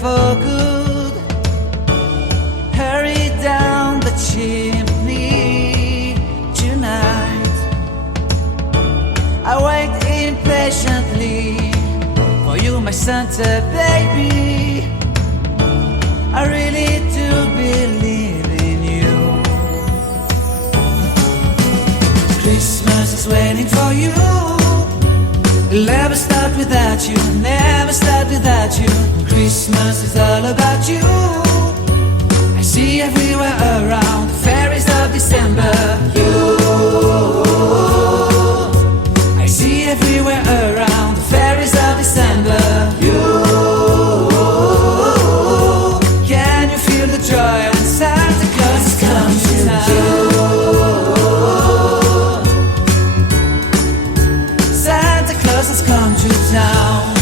for good. Hurry down the chimney tonight. I wait impatiently for you, my Santa baby. I really do believe in you. Christmas is waiting for you. It'll never start without you, never start without you. Christmas is all about you. I see everywhere around the fairies of December. You, I see everywhere around the fairies of December. You, can you feel the joy when Santa Claus has come to town? Santa Claus has come to town.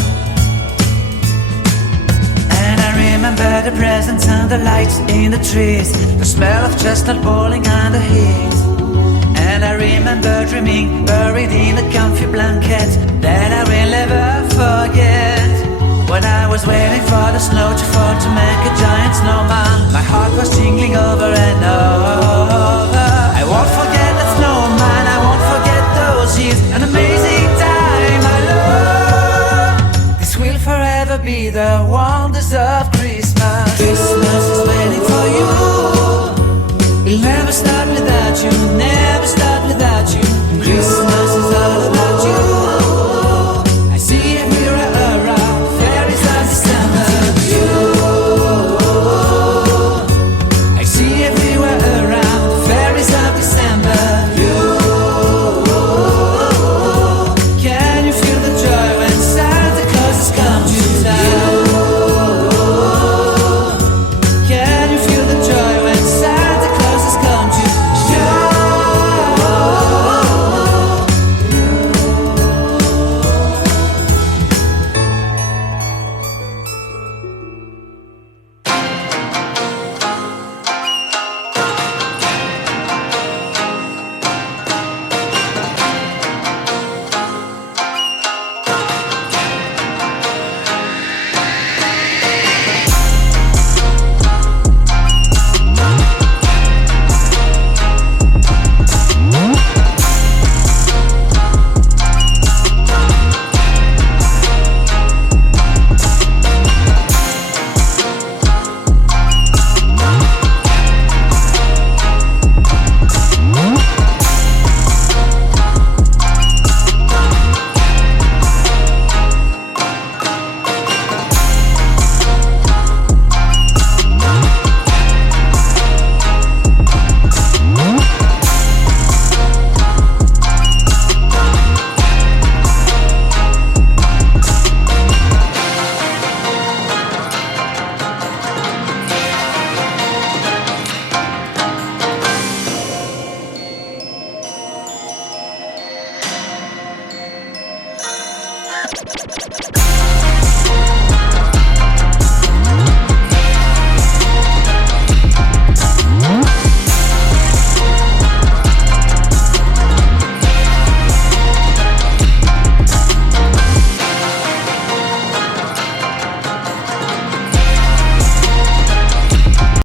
And I remember the presents and the lights in the trees, the smell of chestnut boiling under heat. And I remember dreaming, buried in a comfy blanket that I will never forget. When I was waiting for the snow to fall to make a giant snowman, my heart